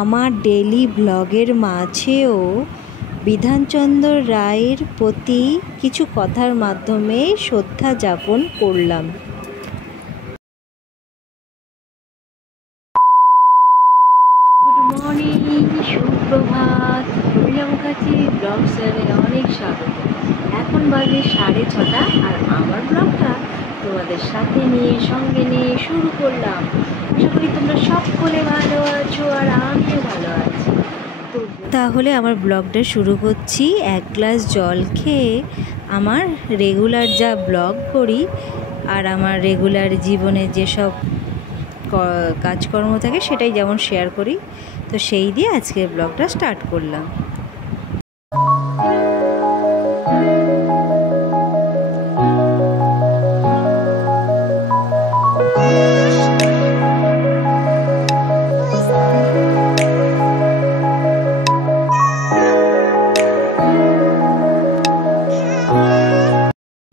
আমার ডেলি ব্লগের মাঝেও বিধানচন্দ্র রায়ের প্রতি কিছু কথার মাধ্যমে শ্রদ্ধা যাপন করলাম। গুড মর্নিং, সুপ্রভাত। রবিনা মুখার্জি ব্লগ চ্যানেলে অনেক স্বাগত। এখন বাজে 6:30 আর আমার ব্লগটা তোমাদের সাথে নিয়ে সঙ্গে নিয়ে শুরু করলাম। আশা করি তোমরা সকলে ভালো আছো আর আমিও ভালো আছি। তো তাহলে আমার ব্লগটা শুরু করছি। এক গ্লাস জল খেয়ে আমার রেগুলার যা ব্লগ করি আর আমার রেগুলার জীবনে যেসব কাজকর্ম থাকে সেটাই যেমন শেয়ার করি, তো সেই দিয়ে আজকের ব্লগটা স্টার্ট করলাম।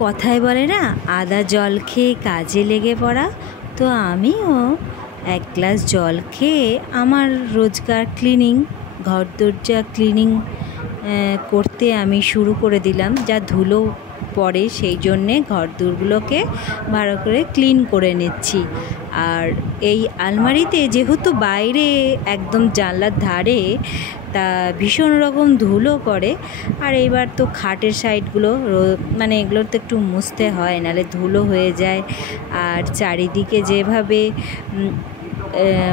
কথায় বলে না, আদা জল খেয়ে কাজে লেগে পড়া। তো আমিও এক গ্লাস জল খেয়ে আমার রোজকার ক্লিনিং, ঘর দরজা ক্লিনিং করতে আমি শুরু করে দিলাম। যা ধুলো পড়ে সেই জন্যে ঘর দূরগুলোকে ভালো করে ক্লিন করে নিচ্ছি। আর এই আলমারিতে যেহেতু বাইরে একদম জানলার ধারে, তা ভীষণ রকম ধুলো করে। আর এইবার তো খাটের সাইডগুলো মানে এগুলোর তো একটু মুছতে হয়, নাহলে ধুলো হয়ে যায়। আর চারিদিকে যেভাবে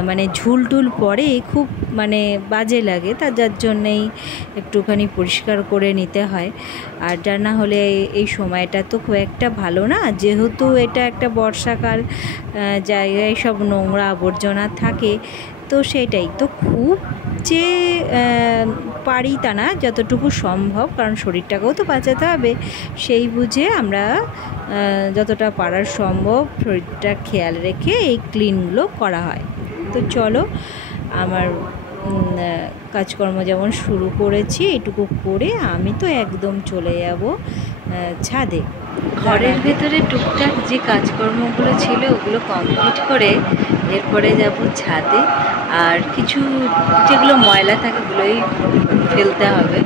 মানে ঝুল টুল পড়ে খুব মানে বাজে লাগে, তা যার জন্যেই একটুখানি পরিষ্কার করে নিতে হয়। আর যা না হলে এই সময়টা তো খুব একটা ভালো না, যেহেতু এটা একটা বর্ষাকাল, জায়গায় সব নোংরা আবর্জনা থাকে। তো সেটাই তো, খুব যে পারি তা না, যতটুকু সম্ভব, কারণ শরীরটাকেও তো বাঁচাতে হবে, সেই বুঝে আমরা যতটা পারার সম্ভব শরীরটা খেয়াল রেখে এই ক্লিনগুলো করা হয়। তো চলো, আমার কাজকর্ম যেমন শুরু করেছি, এটুকু করে আমি তো একদম চলে যাব ছাদে। ঘরের ভেতরে টুকটাক যে কাজকর্মগুলো ছিল ওগুলো কমপ্লিট করে এরপরে যাব ছাদে। আর কিছু যেগুলো ময়লা থাকে ওগুলোই ফেলতে হবে।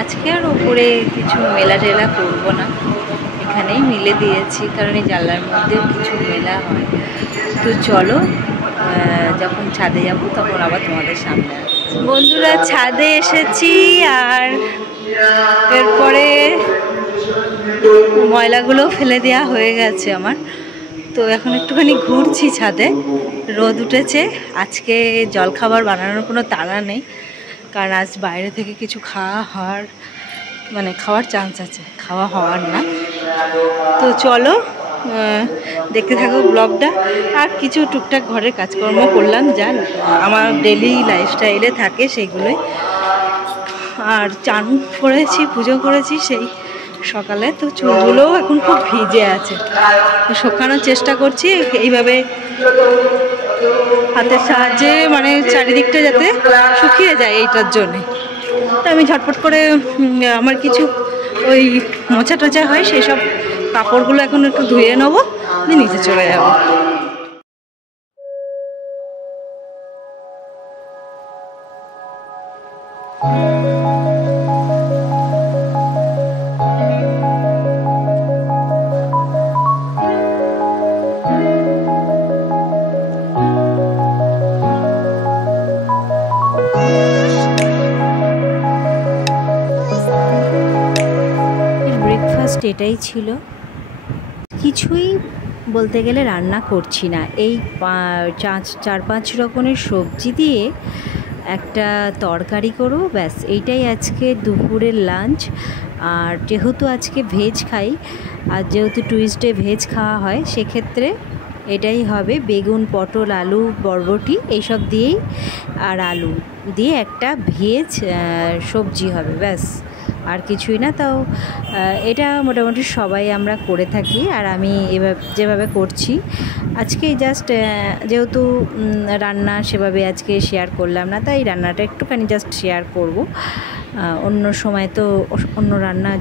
আজকে আর ওপরে কিছু মেলা টেলা করবো না, এখানেই মিলে দিয়েছি, কারণ এই জানলার মধ্যেও কিছু মেলা হয়। তো চলো, যখন ছাদে যাব তখন আবার তোমাদের সামনে আসছি। বন্ধুরা, ছাদে এসেছি আর এরপরে ময়লাগুলো ফেলে দেওয়া হয়ে গেছে আমার। তো এখন একটুখানি ঘুরছি ছাদে, রোদ উঠেছে। আজকে জলখাবার বানানোর কোনো তাড়া নেই, কারণ আজ বাইরে থেকে কিছু খাওয়ার চান্স আছে, খাওয়া হওয়ার না। তো চলো, দেখতে থাকো ব্লগটা। আর কিছু টুকটাক ঘরের কাজকর্ম করলাম, যা আমার ডেলি লাইফস্টাইলে থাকে সেইগুলোই। আর চান করেছি, পুজো করেছি সেই সকালে। তো চুলগুলোও এখন খুব ভিজে আছে, শুকানোর চেষ্টা করছি এইভাবে হাতের সাহায্যে, মানে চারিদিকটা যাতে শুকিয়ে যায় এইটার জন্যে। তো আমি ঝটপট করে আমার কিছু ওই মোছা টোচা হয় সেই সব কাপড়গুলো এখন একটু ধুয়ে নেবো, দিয়ে নিচে চলে যাবো। ব্রেকফাস্ট এটাই ছিল, কিছুই বলতে গেলে রান্না করছি না। এই 4-5 রকমের সবজি দিয়ে একটা তরকারি করব, ব্যাস। এইটাই আজকে দুপুরের লাঞ্চ। আর যেহেতু আজকে ভেজ খাই, আর যেহেতু টুইসডে ভেজ খাওয়া হয়, সেক্ষেত্রে এটাই হবে। বেগুন, পটল, আলু, বরবটি এইসব দিয়েই, আর আলু দিয়ে একটা ভেজ সবজি হবে, ব্যাস। আর কিছুই না। তাও এটা মোটামুটি সবাই আমরা করে থাকি, আর আমি যেভাবে করছি আজকে জাস্ট, যেহেতু রান্না সেভাবে আজকে শেয়ার করলাম না, তাই রান্নাটা একটুখানি জাস্ট শেয়ার করব। অন্য সময় তো অন্য রান্না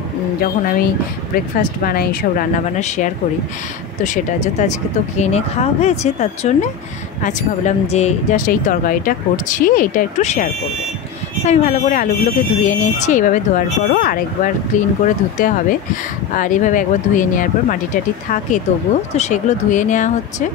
যখন আমি ব্রেকফাস্ট বানাই সব রান্নাবান্না শেয়ার করি, তো সেটা যেহেতু আজকে তো কিনে খাওয়া হয়েছে তার জন্যে আজ ভাবলাম যে জাস্ট এই তরকারিটা করছি, এইটা একটু শেয়ার করব। তো আমি ভালো করে আলুগুলোকে ধুয়ে নিচ্ছি। এইভাবে ধোয়ার পরও আরেকবার ক্লিন করে ধুতে হবে, আর এইভাবে একবার ধুয়ে নেওয়ার পর মাটি টাটি থাকে তবুও, তো সেগুলো ধুয়ে নেওয়া হচ্ছে।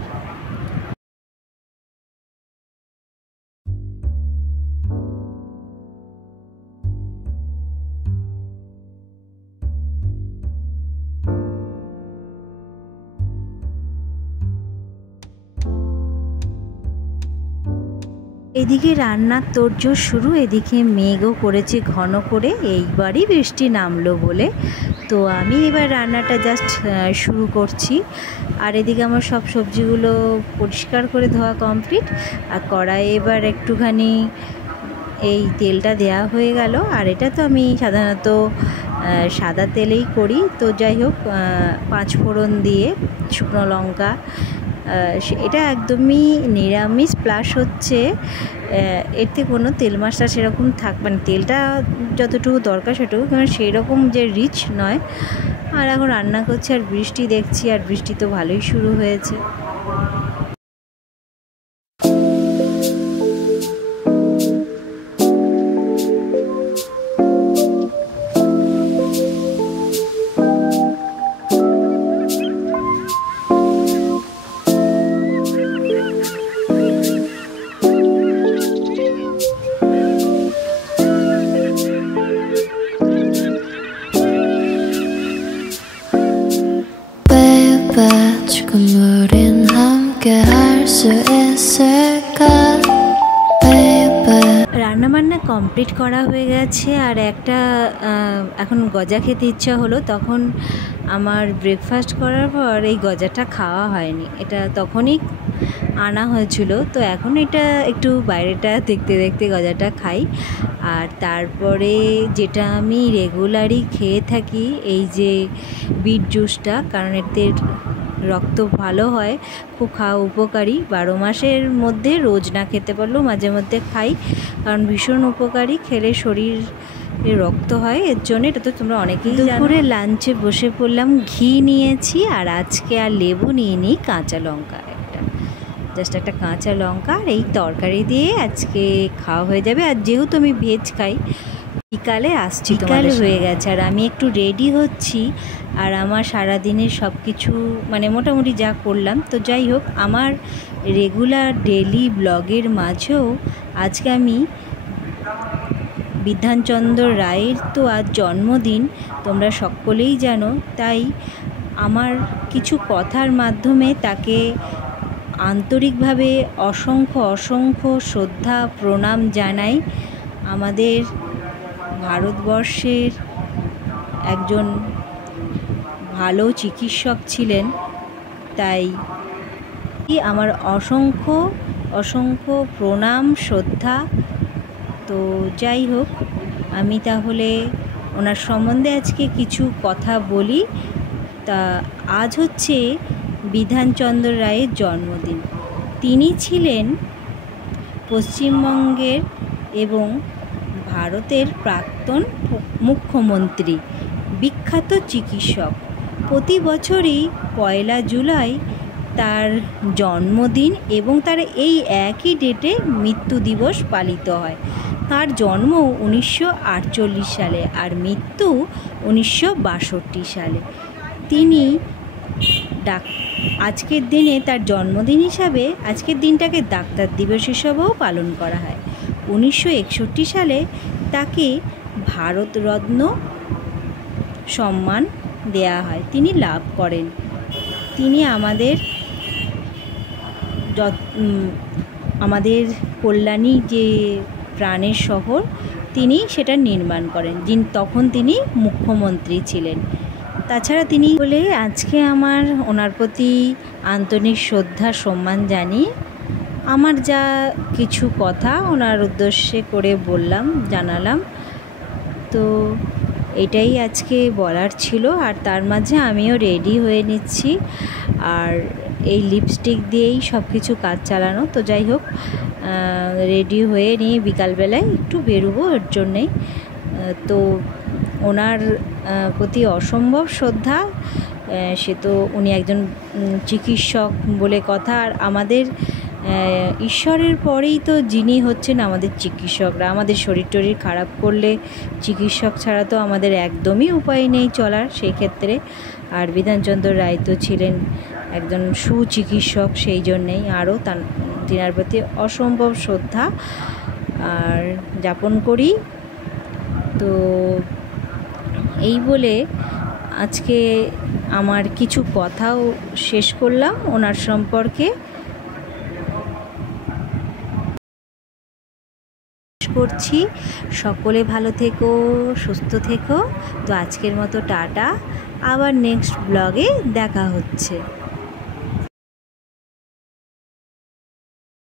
এদিকে রান্নার তোড়জোড় শুরু, এদিকে মেঘও করেছে ঘন করে, এইবারই বৃষ্টি নামলো বলে। তো আমি এবার রান্নাটা জাস্ট শুরু করছি। আর এদিকে আমার সব সবজিগুলো পরিষ্কার করে ধোয়া কমপ্লিট, আর কড়াইয়ে এবার একটুখানি এই তেলটা দেয়া হয়ে গেল। আর এটা তো আমি সাধারণত সাদা তেলেই করি, তো যাই হোক 5 ফোড়ন দিয়ে শুকনো লঙ্কা, এটা একদমই নিরামিষ, প্লাস হচ্ছে এতে কোনো তেল মশলা সেরকম মানে তেলটা যতটুকু দরকার সেটুকু, কারণ সেই রকম যে রিচ নয়। আর এখন রান্না করছি আর বৃষ্টি দেখছি, আর বৃষ্টি তো ভালোই শুরু হয়েছে। 지금 우린 함께 할 수 있을까 baby। রান্নাবান্না কমপ্লিট করা হয়ে গেছে, আর একটা এখন গজা খেতে ইচ্ছা হলো। তখন আমার ব্রেকফাস্ট করার পর এই গজাটা খাওয়া হয়নি, এটা তখনই আনা হয়েছিল। তো এখন এটা একটু বাইরেটা দেখতে দেখতে গজাটা খাই। আর তারপরে যেটা আমি রেগুলারই খেয়ে থাকি, এই যে বিট জুসটা, কারণ এতে রক্ত ভালো হয়, খুব খাওয়া উপকারী। 12 মাসের মধ্যে রোজ না খেতে পারলেও মাঝে মধ্যে খাই, কারণ ভীষণ উপকারী, খেলে শরীর রক্ত হয়, এর জন্য। এটা তো তোমরা অনেকেই জানো। দুপুরে লাঞ্চে বসে পড়লাম, ঘি নিয়েছি, আর আজকে আর লেবু নিয়ে নিই, কাঁচা লঙ্কা জাস্ট একটা কাঁচা লঙ্কা, আর এই তরকারি দিয়ে আজকে খাওয়া হয়ে যাবে। আর যেহেতু আমি ভেজ খাই, বিকালে আসছি, বিকাল হয়ে গেছে, আর আমি একটু রেডি হচ্ছি। আর আমার সারাদিনের সব কিছু মানে মোটামুটি যা করলাম, তো যাই হোক, আমার রেগুলার ডেলি ব্লগের মাঝেও আজকে আমি বিধানচন্দ্র রায়ের তো আজ জন্মদিন, তোমরা সকলেই জানো। তাই আমার কিছু কথার মাধ্যমে তাকে আন্তরিকভাবে অসংখ্য অসংখ্য শ্রদ্ধা প্রণাম জানাই। আমাদের ভারতবর্ষের একজন ভালো চিকিৎসক ছিলেন, তাই আমার অসংখ্য অসংখ্য প্রণাম শ্রদ্ধা। তো যাই হোক, আমি তাহলে ওনার সম্বন্ধে আজকে কিছু কথা বলি। তা আজ হচ্ছে বিধানচন্দ্র রায়ের জন্মদিন। তিনি ছিলেন পশ্চিমবঙ্গের এবং ভারতের প্রাক্তন মুখ্যমন্ত্রী, বিখ্যাত চিকিৎসক। প্রতি বছরই 1 জুলাই তার জন্মদিন এবং তার এই একই ডেটে মৃত্যু দিবস পালিত হয়। তার জন্ম 1948 সালে আর মৃত্যু 1962 সালে। তিনি আজকের দিনে তার জন্মদিন হিসাবে আজকের দিনটাকে ডাক্তার দিবস হিসাবেও পালন করা হয়। 1961 সালে তাকে ভারতরত্ন সম্মান দেয়া হয়, তিনি লাভ করেন। তিনি আমাদের কল্যাণী যে প্রাণের শহর, তিনি সেটা নির্মাণ করেন, তখন তিনি মুখ্যমন্ত্রী ছিলেন। তাছাড়া তিনি বলে আজকে আমার ওনার প্রতি আন্তরিক শ্রদ্ধা সম্মান জানিয়ে আমার যা কিছু কথা ওনার উদ্দেশ্যে করে জানালাম। তো এটাই আজকে বলার ছিল। আর তার মাঝে আমিও রেডি হয়ে নিচ্ছি, আর এই লিপস্টিক দিয়েই সব কিছু কাজ চালানো। তো যাই হোক, রেডি হয়ে নিয়ে বিকালবেলায় একটু বেরোবো, এর জন্যেই। তো ওনার প্রতি অসম্ভব শ্রদ্ধা। সে তো উনি একজন চিকিৎসক বলে কথা, আর আমাদের ঈশ্বরের পরেই তো যিনি হচ্ছেন আমাদের চিকিৎসকরা। আমাদের শরীর টরীর খারাপ করলে চিকিৎসক ছাড়া তো আমাদের একদমই উপায় নেই চলার সেই ক্ষেত্রে। আর বিধানচন্দ্র রায় তো ছিলেন একজন সুচিকিৎসক, সেই জন্যেই আরও তিনার প্রতি অসম্ভব শ্রদ্ধা আর যাপন করি। তো এই বলে আজকে আমার কিছু কথাও শেষ করলাম ওনার সম্পর্কে করছি। সকলে ভালো থেকো, সুস্থ থেকো। তো আজকের মতো টাটা, আবার নেক্সট ব্লগে দেখা হচ্ছে।